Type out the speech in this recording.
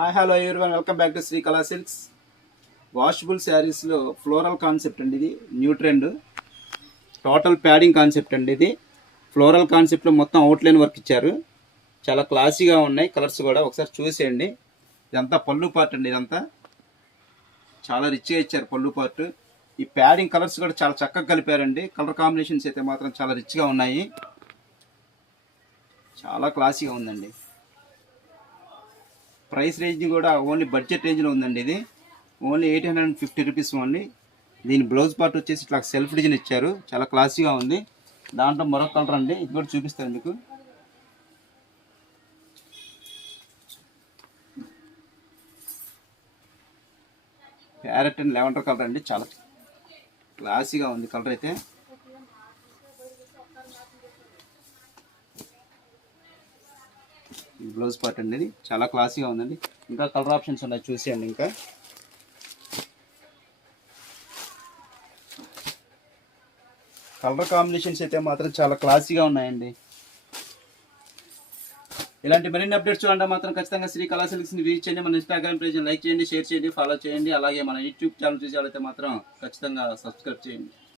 Hi hello everyone, welcome back to Sri Kala Silks. Washable శారీస్లో floral concept అండి. ఇది new trend, total padding concept అండి. ఇది ఫ్లోరల్ కాన్సెప్ట్లో మొత్తం అవుట్లైన్ వర్క్ ఇచ్చారు. చాలా క్లాసీగా ఉన్నాయి కలర్స్ కూడా, ఒకసారి చూసేయండి. ఇదంతా పళ్ళు పార్ట్ అండి. ఇదంతా చాలా రిచ్గా ఇచ్చారు పళ్ళు పార్ట్. ఈ ప్యాడింగ్ కలర్స్ కూడా చాలా చక్కగా కలిపారండి. కలర్ కాంబినేషన్స్ అయితే మాత్రం చాలా రిచ్గా ఉన్నాయి. చాలా క్లాసీగా ఉందండి. ప్రైస్ రేంజ్ కూడా ఓన్లీ బడ్జెట్ రేంజ్లో ఉందండి. ఇది ఓన్లీ 850 రూపీస్ ఓన్లీ. దీని బ్లౌజ్ పార్ట్ వచ్చేసి ఇట్లా సెల్ఫ్ డిజైన్ ఇచ్చారు, చాలా క్లాసీగా ఉంది. దాంట్లో మరొక కలర్ అండి, ఇది కూడా చూపిస్తాను మీకు. ప్యారెట్ అండ్ లెవెండర్ కలర్ అండి, చాలా క్లాసీగా ఉంది కలర్ అయితే. బ్లౌజ్ పార్ట్ అండి, ఇది చాలా క్లాసీగా ఉందండి. ఇంకా కలర్ ఆప్షన్స్ ఉన్నాయి, చూసేయండి. ఇంకా కలర్ కాంబినేషన్స్ అయితే మాత్రం చాలా క్లాసీగా ఉన్నాయండి. ఇలాంటి మరిన్ని అప్డేట్స్ చూడాలంటే మాత్రం ఖచ్చితంగా శ్రీ కళా సిల్క్స్ని విజిట్ చేయండి. మన ఇన్స్టాగ్రామ్ పేజ్ లైక్ చేయండి, షేర్ చేయండి, ఫాలో చేయండి. అలాగే మన యూట్యూబ్ ఛానల్ చూసేవాళ్ళైతే మాత్రం ఖచ్చితంగా సబ్స్క్రైబ్ చేయండి.